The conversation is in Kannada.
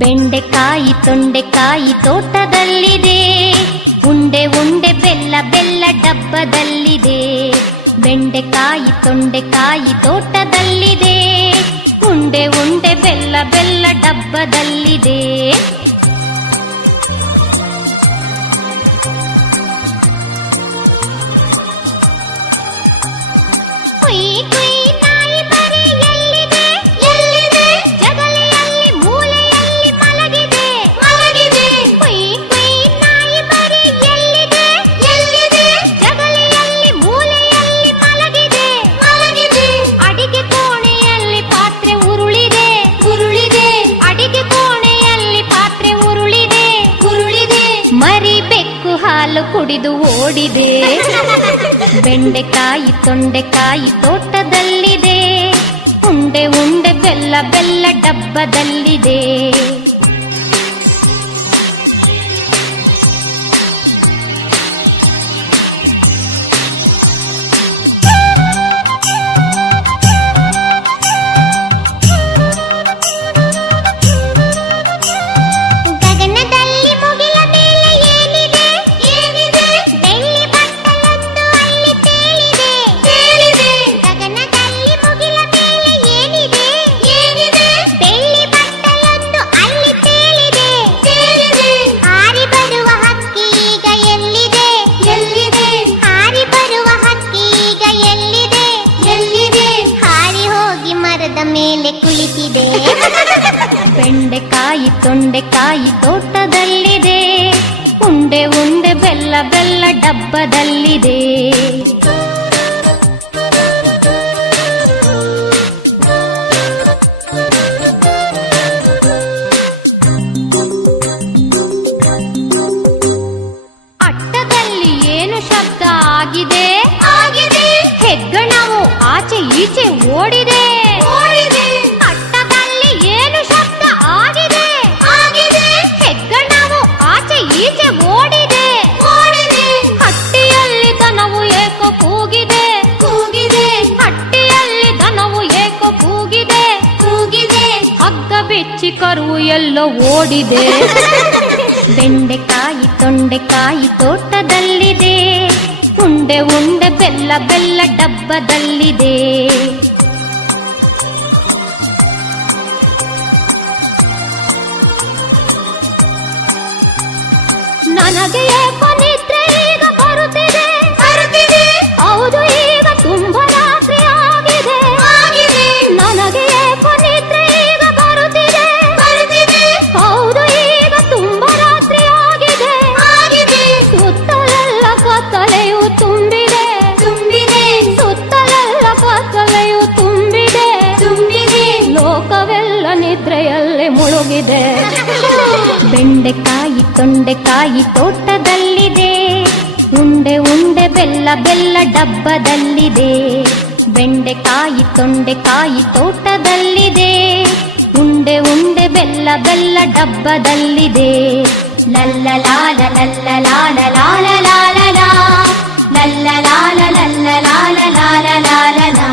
ಬೆಂಡೆಕಾಯಿ ತೊಂಡೆಕಾಯಿ ತೋಟದಲ್ಲಿದೆ, ಉಂಡೆ ಉಂಡೆ ಬೆಲ್ಲ ಬೆಲ್ಲ ಡಬ್ಬದಲ್ಲಿದೆ. ಬೆಂಡೆಕಾಯಿ ತೊಂಡೆಕಾಯಿ ತೋಟದಲ್ಲಿದೆ, ಉಂಡೆ ಉಂಡೆ ಬೆಲ್ಲ ಬೆಲ್ಲ ಡಬ್ಬದಲ್ಲಿದೆ. ಕುಯ್ ಕುಯ್ ನಾಯಿ ಮರಿ ಎಲ್ಲಿದೆ ಎಲ್ಲಿದೆ, ಜಗಲಿಯಲ್ಲಿ ಮೂಲೆಯಲ್ಲಿ ಮಲಗಿದೆ ಮಲಗಿದೆ. ಕುಯ್ ಕುಯ್ ನಾಯಿ ಮರಿ ಎಲ್ಲಿದೆ ಎಲ್ಲಿದೆ, ಜಗಲಿಯಲ್ಲಿ ಮೂಲೆಯಲ್ಲಿ ಮಲಗಿದೆ ಮಲಗಿದೆ. ಅಡಿಗೆ ಕೋಣೆಯಲ್ಲಿ ಪಾತ್ರೆ ಉರುಳಿದೆ ಉರುಳಿದೆ, ಅಡಿಗೆ ಕೋಣೆಯಲ್ಲಿ ಪಾತ್ರೆ ಉರುಳಿದೆ ಉರುಳಿದೆ. ಮರಿ ಬೆಕ್ಕು ಹಾಲು ಕುಡಿದು ಓಡಿದೆ. ಬೆಂಡೆಕಾಯಿ ತೊಂಡೆಕಾಯಿ ತೋಟದಲ್ಲಿದೆ, ಉಂಡೆ ಉಂಡೆ ಬೆಲ್ಲ ಬೆಲ್ಲ ಡಬ್ಬದಲ್ಲಿದೆ. ಮೇಲೆ ಕುಳಿತಿದೆ. ಬೆಂಡೆಕಾಯಿ ತೊಂಡೆಕಾಯಿ ತೋಟದಲ್ಲಿದೆ, ಉಂಡೆ ಉಂಡೆ ಬೆಲ್ಲ ಬೆಲ್ಲ ಡಬ್ಬದಲ್ಲಿದೆ. ಅಟ್ಟದಲ್ಲಿ ಏನು ಶಬ್ದ ಆಗಿದೆ ಆಗಿದೆ, ಹೆಗ್ಗಣವು ಆಚೆ ಈಚೆ ಓಡಿದೆ ಓಡಿದೆ. ಅಟ್ಟದಲ್ಲಿ ಏನು ಶಬ್ದ ಆಗಿದೆ ಆಗಿದೆ, ಹೆಗ್ಗಣವು ಆಚೆ ಈಚೆ ಓಡಿದೆ ಓಡಿದೆ. ಹಟ್ಟಿಯಲ್ಲಿ ದನವು ಏಕೋ ಕೂಗಿದೆ ಕೂಗಿದೆ, ಹಟ್ಟಿಯಲ್ಲಿ ದನವು ಏಕೋ ಕೂಗಿದೆ ಕೂಗಿದೆ. ಹಗ್ಗ ಬಿಚ್ಚಿ ಕರುವು ಎಲ್ಲೋ ಓಡಿದೆ. ಬೆಂಡೆಕಾಯಿ ತೊಂಡೆಕಾಯಿ ತೋಟದಲ್ಲಿದೆ, ಉಂಡೆ ಉಂಡೆ ಬೆಲ್ಲ ಬೆಲ್ಲ ಡಬ್ಬದಲ್ಲಿದೆ. ನನಗೆ ಏಕೋ ನಿದ್ರೆ ಈಗ ಬರುತ್ತಿದೆ ಬರುತ್ತಿದೆ, ಹೌದು ಈಗ ತುಂಬ ರಾತ್ರಿ ಆಗಿದೆ ಆಗಿದೆ. ನನಗೆ ಏಕೋ ನಿದ್ರೆ ಈಗ ಬರುತ್ತಿದೆ ಬರುತ್ತಿದೆ, ಹೌದು ಈಗ ತುಂಬ ರಾತ್ರಿ ಆಗಿದೆ ಆಗಿದೆ. ಸುತ್ತಲೆಲ್ಲ ಕತ್ತಲೆಯು ತುಂಬಿದೆ ತುಂಬಿದೆ, ಸುತ್ತಲೆಲ್ಲ ಕತ್ತಲೆಯು ತುಂಬಿದೆ ತುಂಬಿದೆ. ಲೋಕವೆಲ್ಲ ನಿದ್ರೆಯಲ್ಲಿ ಮುಳುಗಿದೆ. ಬೆಂಡೆಕಾಯಿ ತೊಂಡೆಕಾಯಿ ತೋಟದಲ್ಲಿದೆ, ಉಂಡೆ ಉಂಡೆ ಬೆಲ್ಲ ಬೆಲ್ಲ ಡಬ್ಬದಲ್ಲಿದೆ. ಬೆಂಡೆಕಾಯಿ ತೊಂಡೆಕಾಯಿ ತೋಟದಲ್ಲಿದೆ, ಉಂಡೆ ಉಂಡೆ ಬೆಲ್ಲ ಬೆಲ್ಲ ಡಬ್ಬದಲ್ಲಿದೆ. ಲಲ್ಲ ಲಾಲ ಲಲ್ಲ ಲಾಲ ಲಾಲ ಲಾಲ ಲಾ, ಲಲ್ಲ ಲಾಲ ಲಲ್ಲ ಲಾಲ ಲಾಲ ಲಾಲ ಲಾ.